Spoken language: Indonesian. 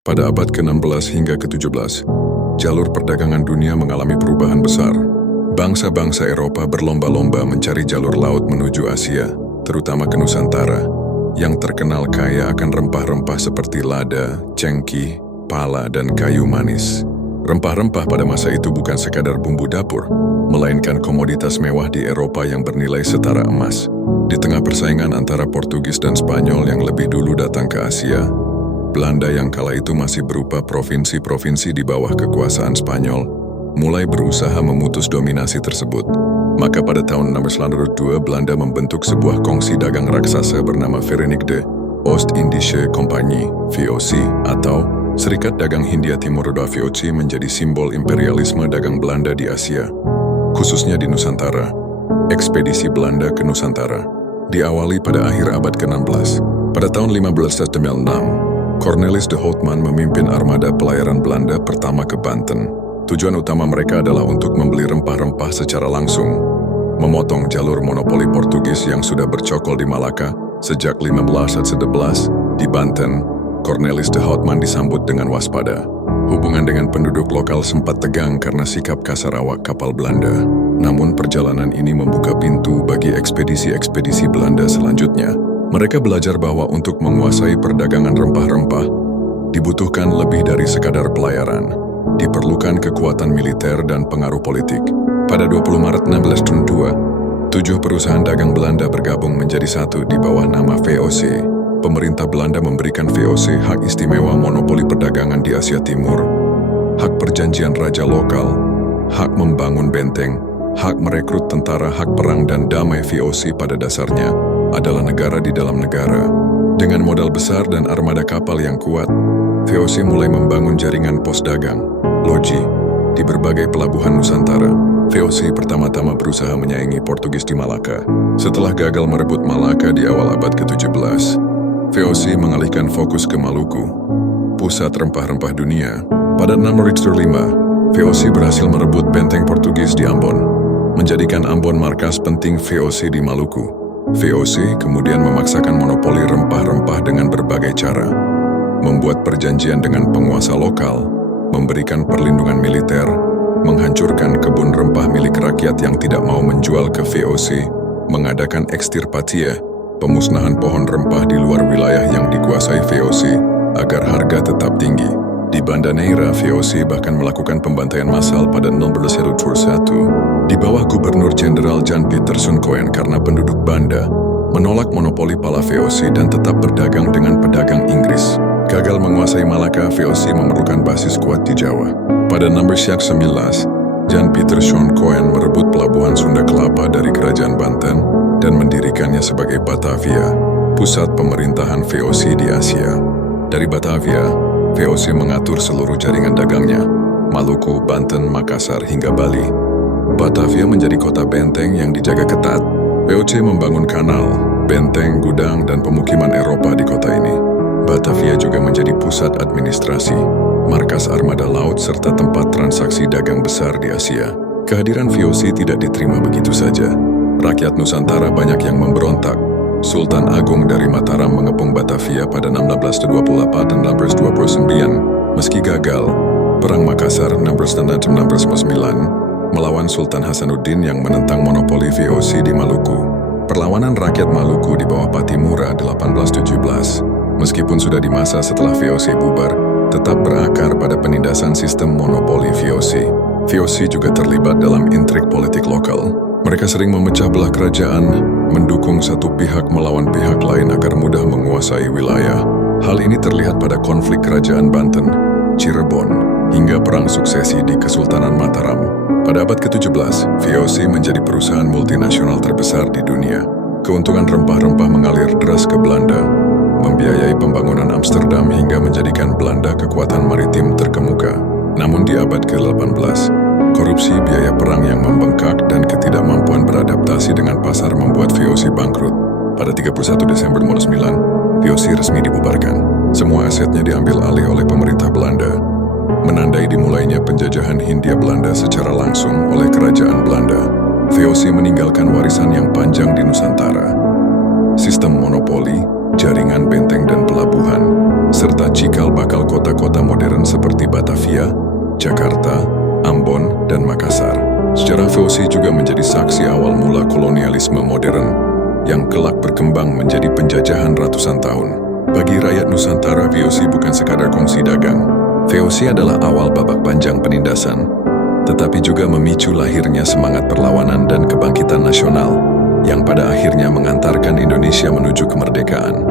Pada abad ke-16 hingga ke-17, jalur perdagangan dunia mengalami perubahan besar. Bangsa-bangsa Eropa berlomba-lomba mencari jalur laut menuju Asia, terutama ke Nusantara, yang terkenal kaya akan rempah-rempah seperti lada, cengkih, pala, dan kayu manis. Rempah-rempah pada masa itu bukan sekadar bumbu dapur, melainkan komoditas mewah di Eropa yang bernilai setara emas. Di tengah persaingan antara Portugis dan Spanyol yang lebih dulu datang ke Asia, Belanda yang kala itu masih berupa provinsi-provinsi di bawah kekuasaan Spanyol, mulai berusaha memutus dominasi tersebut. Maka pada tahun 1602 Belanda membentuk sebuah kongsi dagang raksasa bernama Verenigde Oost-Indische Compagnie (VOC) atau Serikat Dagang Hindia Timur atau VOC menjadi simbol imperialisme dagang Belanda di Asia, khususnya di Nusantara. Ekspedisi Belanda ke Nusantara diawali pada akhir abad ke-16. Pada tahun 1596, Cornelis de Houtman memimpin armada pelayaran Belanda pertama ke Banten. Tujuan utama mereka adalah untuk membeli rempah-rempah secara langsung, memotong jalur monopoli Portugis yang sudah bercokol di Malaka sejak 1511. Di Banten, Cornelis de Houtman disambut dengan waspada. Hubungan dengan penduduk lokal sempat tegang karena sikap kasar awak kapal Belanda. Namun perjalanan ini membuka pintu bagi ekspedisi-ekspedisi Belanda selanjutnya. Mereka belajar bahwa untuk menguasai perdagangan rempah-rempah, dibutuhkan lebih dari sekadar pelayaran. Diperlukan kekuatan militer dan pengaruh politik. Pada 20 Maret 1602, 7 perusahaan dagang Belanda bergabung menjadi satu di bawah nama VOC. Pemerintah Belanda memberikan VOC hak istimewa monopoli perdagangan di Asia Timur, hak perjanjian raja lokal, hak membangun benteng, hak merekrut tentara, hak perang dan damai. VOC pada dasarnya adalah negara di dalam negara. Dengan modal besar dan armada kapal yang kuat, VOC mulai membangun jaringan pos dagang, loji, di berbagai pelabuhan Nusantara. VOC pertama-tama berusaha menyaingi Portugis di Malaka. Setelah gagal merebut Malaka di awal abad ke-17, VOC mengalihkan fokus ke Maluku, pusat rempah-rempah dunia. Pada 1605, VOC berhasil merebut benteng Portugis di Ambon, menjadikan Ambon markas penting VOC di Maluku. VOC kemudian memaksakan monopoli rempah-rempah dengan berbagai cara, membuat perjanjian dengan penguasa lokal, memberikan perlindungan militer, menghancurkan kebun rempah milik rakyat yang tidak mau menjual ke VOC, mengadakan ekstirpatie, pemusnahan pohon rempah di luar wilayah yang dikuasai VOC agar harga tetap tinggi. Di Banda Neira, VOC bahkan melakukan pembantaian massal pada 1601 di bawah Gubernur Jenderal Jan Pieterszoon Coen karena penduduk Banda menolak monopoli pala VOC dan tetap berdagang dengan pedagang Inggris. Gagal menguasai Malaka, VOC memerlukan basis kuat di Jawa. Pada 1611, Jan Pieterszoon Coen merebut pelabuhan Sunda Kelapa dari Kerajaan Banten dan mendirikannya sebagai Batavia, pusat pemerintahan VOC di Asia. Dari Batavia, VOC mengatur seluruh jaringan dagangnya, Maluku, Banten, Makassar, hingga Bali. Batavia menjadi kota benteng yang dijaga ketat. VOC membangun kanal, benteng, gudang, dan pemukiman Eropa di kota ini. Batavia juga menjadi pusat administrasi, markas armada laut, serta tempat transaksi dagang besar di Asia. Kehadiran VOC tidak diterima begitu saja. Rakyat Nusantara banyak yang memberontak. Sultan Agung dari Mataram mengepung Batavia pada 1628 dan 1629. Meski gagal, Perang Makassar 1609 melawan Sultan Hasanuddin yang menentang monopoli VOC di Maluku. Perlawanan rakyat Maluku di bawah Patimura 1817, meskipun sudah di masa setelah VOC bubar, tetap berakar pada penindasan sistem monopoli VOC. VOC juga terlibat dalam intrik politik lokal. Mereka sering memecah belah kerajaan, mendukung satu pihak melawan pihak lain agar mudah menguasai wilayah. Hal ini terlihat pada konflik kerajaan Banten, Cirebon, hingga perang suksesi di Kesultanan Mataram. Pada abad ke-17, VOC menjadi perusahaan multinasional terbesar di dunia. Keuntungan rempah-rempah mengalir deras ke Belanda, membiayai pembangunan Amsterdam hingga menjadikan Belanda kekuatan maritim terkemuka. Namun di abad ke-18, korupsi, biaya perang yang membengkak, dan ketidakmampuan beradaptasi dengan pasar membuat VOC bangkrut. Pada 31 Desember 1909, VOC resmi dibubarkan. Semua asetnya diambil alih oleh pemerintah Belanda, menandai dimulainya penjajahan Hindia Belanda secara langsung oleh kerajaan Belanda. VOC meninggalkan warisan yang panjang di Nusantara. Sistem monopoli, jaringan benteng dan pelabuhan, serta cikal bakal kota-kota modern seperti Batavia, Jakarta, Ambon, dan Makassar. Sejarah VOC juga menjadi saksi awal mula kolonialisme modern yang kelak berkembang menjadi penjajahan ratusan tahun. Bagi rakyat Nusantara, VOC bukan sekadar kongsi dagang. VOC adalah awal babak panjang penindasan, tetapi juga memicu lahirnya semangat perlawanan dan kebangkitan nasional yang pada akhirnya mengantarkan Indonesia menuju kemerdekaan.